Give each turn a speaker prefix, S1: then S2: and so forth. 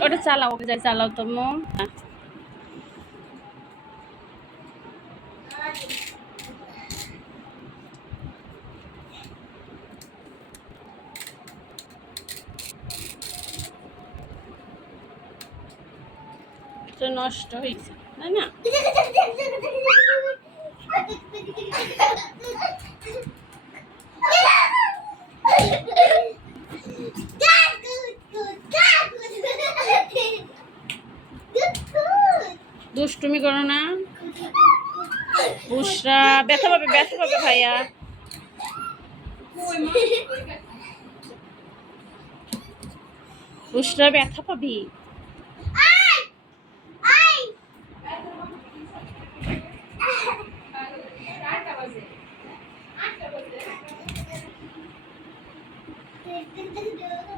S1: ওটা- চালাও যাই চালাও তো মো নষ্ট হয়েছে তাই না? দুষ্টুমি করো না। পুষরা ব্যথা পাবে ব্যথা পাবে ভাইয়া। পুষরা ব্যথা পাবি? Thank you.